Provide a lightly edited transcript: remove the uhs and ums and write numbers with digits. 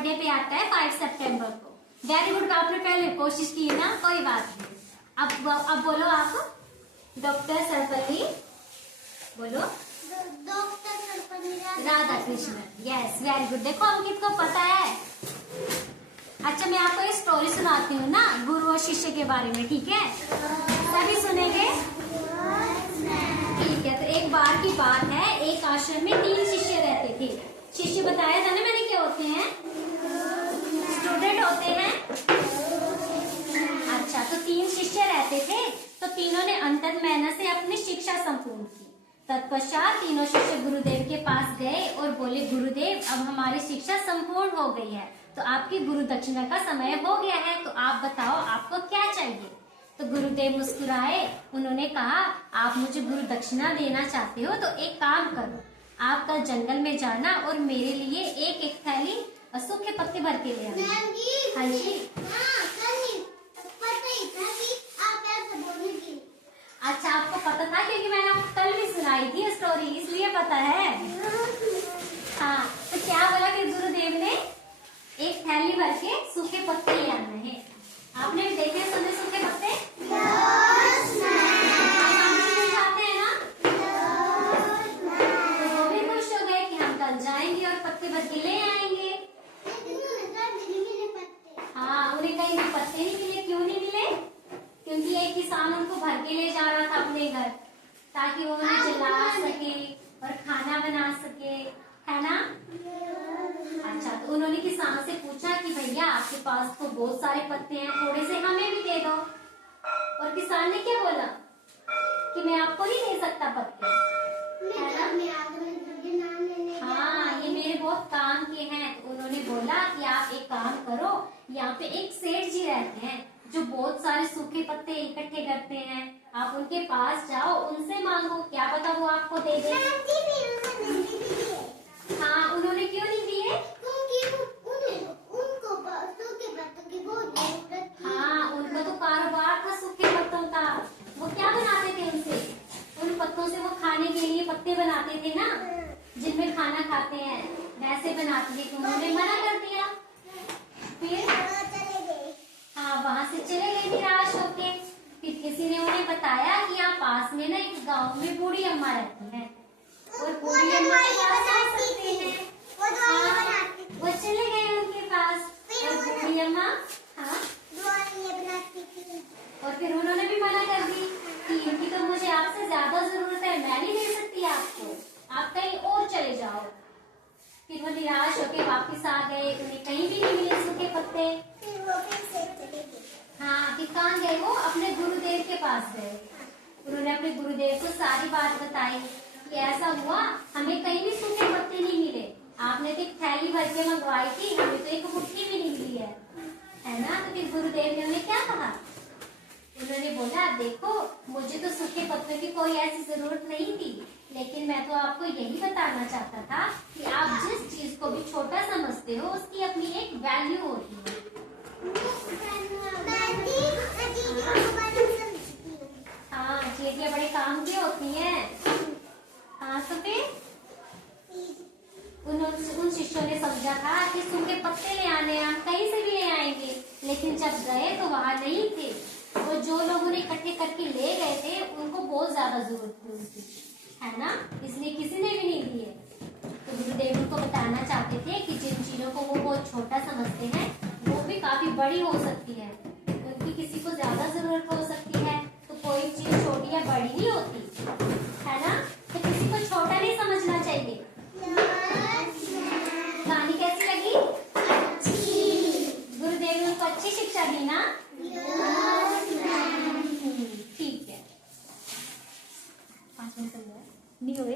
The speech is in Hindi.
बर्थडे पे आता है 5 सितंबर को। वेरी गुड, आपने पहले कोशिश की ना, कोई बात नहीं। अब बोलो आप, डॉक्टर सर्वपल्ली बोलो। Doctor Sarvepalli Radha Krishnan, yes very good. देखो अंकित को पता है। अच्छा मैं आपको एक स्टोरी सुनाती हूँ ना, गुरु और शिष्य के बारे में, ठीक है? सभी सुनेंगे? ठीक है, तो एक बार की बात है, एक आश्रम में 3 शिष्य रहते थे। शिष्य बताया था ना मैंने, क्या होते हैं? स्टूडेंट होते हैं। अच्छा, तो 3 शिष्य रहते थे, तो तीनों ने अंतत मेहनत से अपनी शिक्षा संपूर्ण की। तत्पश्चात तीनों शिष्य गुरुदेव के पास गए और बोले, गुरुदेव अब हमारी शिक्षा संपूर्ण हो गई है, तो आपकी गुरु दक्षिणा का समय हो गया है, तो आप बताओ आपको क्या चाहिए? तो गुरुदेव मुस्कुराए, उन्होंने कहा, आप मुझे गुरु दक्षिणा देना चाहते हो तो एक काम करो, आप कल जंगल में जाना और मेरे लिए एक एक थैली सूखे पत्ते भर के ले आना। हाँ जी, अच्छा आपको पता था क्योंकि मैंने आपको कल भी सुनाई थी स्टोरी, इसलिए पता है। हाँ, तो क्या बोला कि गुरुदेव ने एक थैली भर के सूखे पत्ते ले आना है। आपने भी देखे सुने सूखे पत्ते? खाते हैं ना? तो वो भी खुश हो गए कि हम कल जाएंगे और पत्ते भर के ले आएंगे। हाँ, उन्हें कहीं भी पत्ते नहीं मिले। क्यों नहीं मिले? क्योंकि एक किसान उनको भर के ले जा रहा था अपने घर, ताकि वो उन्हें जला सके और खाना बना सके, है ना? अच्छा, तो उन्होंने किसान से पूछा कि भैया आपके पास तो बहुत सारे पत्ते हैं, थोड़े से हमें भी दे दो। और किसान ने क्या बोला कि मैं आपको नहीं दे सकता पत्ते, है ना? हाँ, ये मेरे बहुत काम के हैं। तो उन्होंने बोला कि आप एक काम करो, यहाँ पे एक सेठ जी रहते हैं जो बहुत सारे सूखे पत्ते इकट्ठे करते हैं, आप उनके पास जाओ, उनसे मांगो, क्या पता वो आपको दे दे। हाँ, उन्होंने क्यों नहीं दिए? हाँ, उनका तो कारोबार था सूखे पत्तों का। वो क्या बनाते थे उनसे? उन पत्तों से वो खाने के लिए पत्ते बनाते थे ना, जिनमें खाना खाते हैं, वैसे बनाते थे। तो उन्होंने मना कर दिया। फिर हाँ, वहाँ से चले गए निराश होके। फिर किसी ने उन्हें बताया कि यहाँ पास में ना एक गांव में बूढ़ी अम्मा रहती है और बूढ़ी अम्मा के पास आ सकते हैं। वो चले गए उनके पास और बूढ़ी अम्मा, हाँ, और फिर उन्होंने भी मना कर दी कि इनकी तो मुझे आपसे ज्यादा जरूरत है, मैं नहीं दे सकती आपको, आप कहीं और चले जाओ। फिर वो निराश होके वापस आ गए, उन्हें कहीं भी नहीं मिले सूखे पत्ते। हाँ, फिर कहाँ गए वो? अपने गुरुदेव के पास गए। उन्होंने अपने गुरुदेव को सारी बात बताई कि ऐसा हुआ, हमें कहीं भी सूखे पत्ते नहीं मिले, आपने तो एक थैली भर के मंगवाई थी, हमें तो एक मुट्ठी भी नहीं मिली है ना? तो फिर गुरुदेव ने उन्हें क्या कहा? उन्होंने बोला, देखो मुझे तो सूखे पत्तों की कोई ऐसी जरूरत नहीं थी, लेकिन मैं तो आपको यही बताना चाहता था कि आप जिस चीज को भी छोटा समझते हो उसकी अपनी एक वैल्यू होती है। हाँ, चीजें बड़े काम की होती हैं। हाँ, तो फिर उन शिष्यों ने समझा था कि सूखे पत्ते ले आने हम कहीं से भी ले आएंगे, लेकिन जब गए तो वहाँ नहीं थे। वो जो लोग उन्हें इकट्ठे करके ले गए थे उनको बहुत ज्यादा जरूरत थी उनकी, है ना? इसलिए किसी ने भी नहीं दिए। तो गुरुदेव उनको बताना चाहते थे कि जिन चीजों को वो बहुत छोटा समझते हैं वो भी काफी बड़ी हो सकती है, क्योंकि किसी को ज्यादा जरूरत हो सकती है। तो कोई चीज छोटी या बड़ी नहीं होती, है ना? तो किसी को छोटा नहीं समझना चाहिए। कहानी कैसी लगी? गुरुदेव ने उनको अच्छी शिक्षा दी ना? ठीक है, 5 मिनट नहीं हुए।